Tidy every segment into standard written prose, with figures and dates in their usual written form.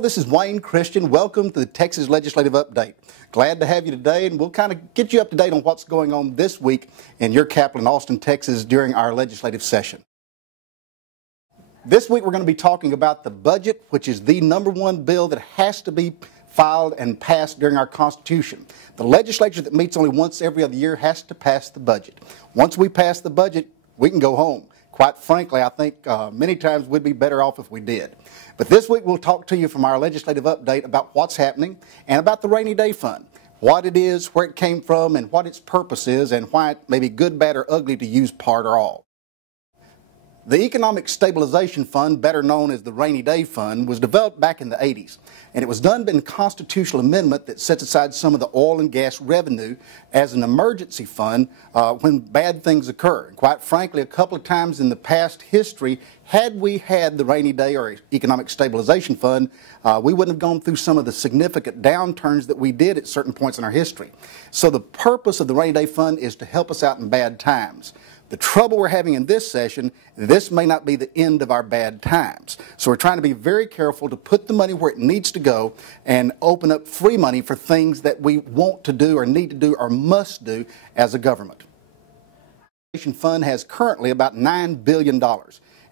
Hello, this is Wayne Christian. Welcome to the Texas Legislative Update. Glad to have you today, and we'll kind of get you up to date on what's going on this week in your capital in Austin, Texas during our legislative session. This week we're going to be talking about the budget, which is the #1 bill that has to be filed and passed during our Constitution. The legislature that meets only once every other year has to pass the budget. Once we pass the budget, we can go home. Quite frankly, I think many times we'd be better off if we did. But this week we'll talk to you from our legislative update about what's happening and about the Rainy Day Fund, what it is, where it came from, and what its purpose is, and why it may be good, bad, or ugly to use part or all. The Economic Stabilization Fund, better known as the Rainy Day Fund, was developed back in the 80s, and it was done in a constitutional amendment that sets aside some of the oil and gas revenue as an emergency fund when bad things occur. And quite frankly, a couple of times in the past history, had we had the Rainy Day or Economic Stabilization Fund, we wouldn't have gone through some of the significant downturns that we did at certain points in our history. So the purpose of the Rainy Day Fund is to help us out in bad times. The trouble we're having in this session, this may not be the end of our bad times. So we're trying to be very careful to put the money where it needs to go and open up free money for things that we want to do or need to do or must do as a government. The Stabilization Fund has currently about $9 billion.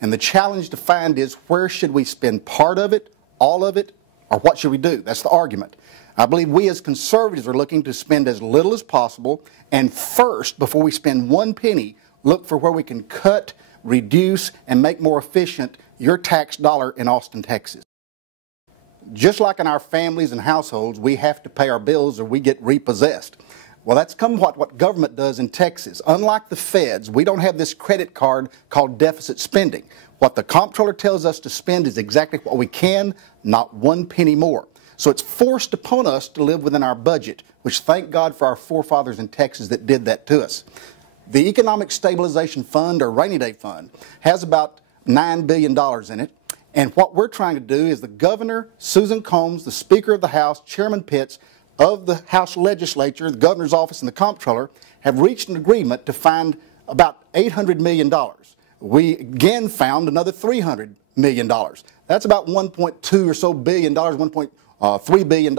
And the challenge to find is, where should we spend part of it, all of it, or what should we do? That's the argument. I believe we as conservatives are looking to spend as little as possible, and first, before we spend one penny, look for where we can cut, reduce, and make more efficient your tax dollar in Austin, Texas. Just like in our families and households, we have to pay our bills or we get repossessed. Well, that's what government does in Texas. Unlike the feds, we don't have this credit card called deficit spending. What the comptroller tells us to spend is exactly what we can, not one penny more. So it's forced upon us to live within our budget, which thank God for our forefathers in Texas that did that to us. The Economic Stabilization Fund, or Rainy Day Fund, has about $9 billion in it. And what we're trying to do is the governor, Susan Combs, the Speaker of the House, Chairman Pitts, of the House Legislature, the governor's office, and the comptroller have reached an agreement to find about $800 million. We again found another $300 million. That's about $1.2 or so billion, $1.3 billion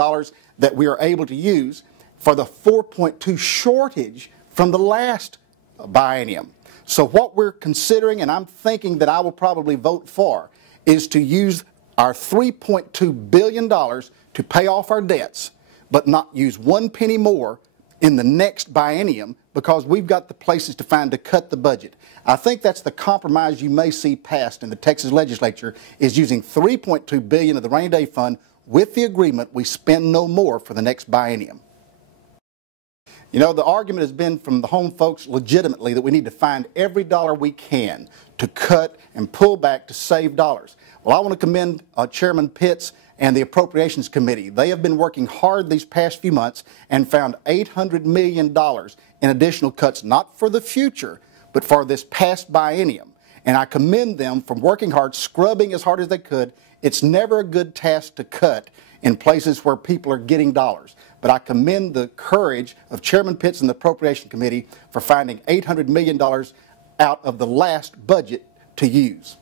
that we are able to use for the 4.2 shortage from the last biennium. So what we're considering, and I'm thinking that I will probably vote for, is to use our $3.2 billion to pay off our debts, but not use one penny more in the next biennium, because we've got the places to find to cut the budget. I think that's the compromise you may see passed in the Texas legislature, is using $3.2 billion of the Rainy Day Fund with the agreement we spend no more for the next biennium. You know, the argument has been from the home folks legitimately that we need to find every dollar we can to cut and pull back to save dollars. Well, I want to commend Chairman Pitts and the Appropriations Committee. They have been working hard these past few months and found $800 million in additional cuts, not for the future, but for this past biennium. And I commend them for working hard, scrubbing as hard as they could. It's never a good task to cut in places where people are getting dollars. But I commend the courage of Chairman Pitts and the Appropriation Committee for finding $800 million out of the last budget to use.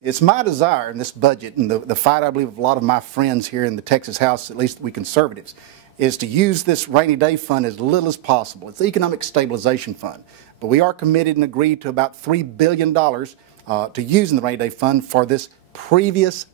It's my desire in this budget, and the fight I believe of a lot of my friends here in the Texas House, at least we conservatives, is to use this Rainy Day Fund as little as possible. It's the Economic Stabilization Fund. But we are committed and agreed to about $3 billion to use in the Rainy Day Fund for this previous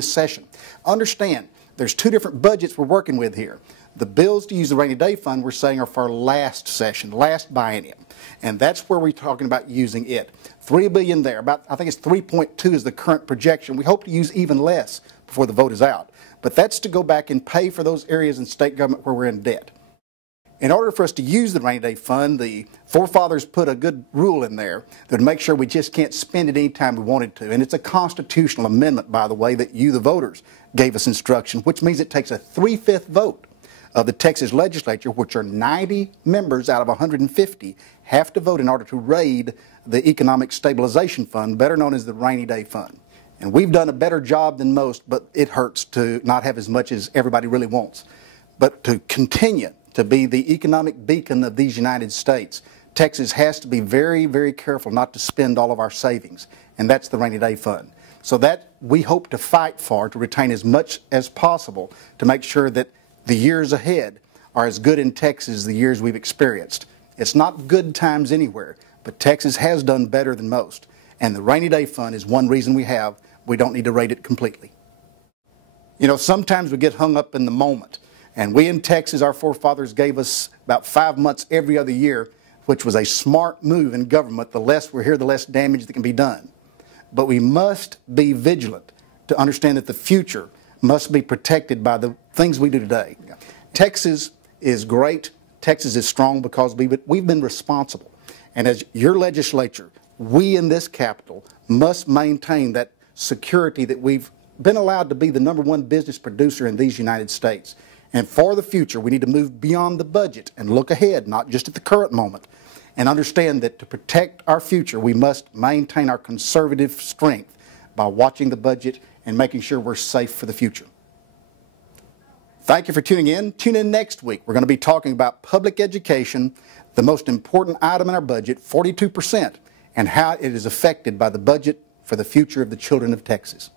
session. Understand, there's two different budgets we're working with here. The bills to use the Rainy Day Fund, we're saying, are for last session, last biennium. And that's where we're talking about using it. $3 billion there. I think it's 3.2 is the current projection. We hope to use even less before the vote is out. But that's to go back and pay for those areas in state government where we're in debt. In order for us to use the Rainy Day Fund, the forefathers put a good rule in there that would make sure we just can't spend it any time we wanted to. And it's a constitutional amendment, by the way, that you, the voters, gave us instruction, which means it takes a 3/5 vote of the Texas legislature, which are 90 members out of 150, have to vote in order to raid the Economic Stabilization Fund, better known as the Rainy Day Fund. And we've done a better job than most, but it hurts to not have as much as everybody really wants. But to continue to be the economic beacon of these United States, Texas has to be very, very careful not to spend all of our savings, and that's the Rainy Day Fund. So that we hope to fight for, to retain as much as possible to make sure that the years ahead are as good in Texas as the years we've experienced. It's not good times anywhere, but Texas has done better than most. And the rainy day fund is one reason we don't need to rate it completely. You know, sometimes we get hung up in the moment. And we in Texas, our forefathers gave us about 5 months every other year, which was a smart move in government. The less we're here, the less damage that can be done. But we must be vigilant to understand that the future must be protected by the things we do today. Texas is great. Texas is strong because we've been responsible. And as your legislature, we in this Capitol must maintain that security that we've been allowed to be the #1 business producer in these United States. And for the future, we need to move beyond the budget and look ahead, not just at the current moment, and understand that to protect our future, we must maintain our conservative strength by watching the budget and making sure we're safe for the future. Thank you for tuning in. Tune in next week. We're going to be talking about public education, the most important item in our budget, 42%, and how it is affected by the budget for the future of the children of Texas.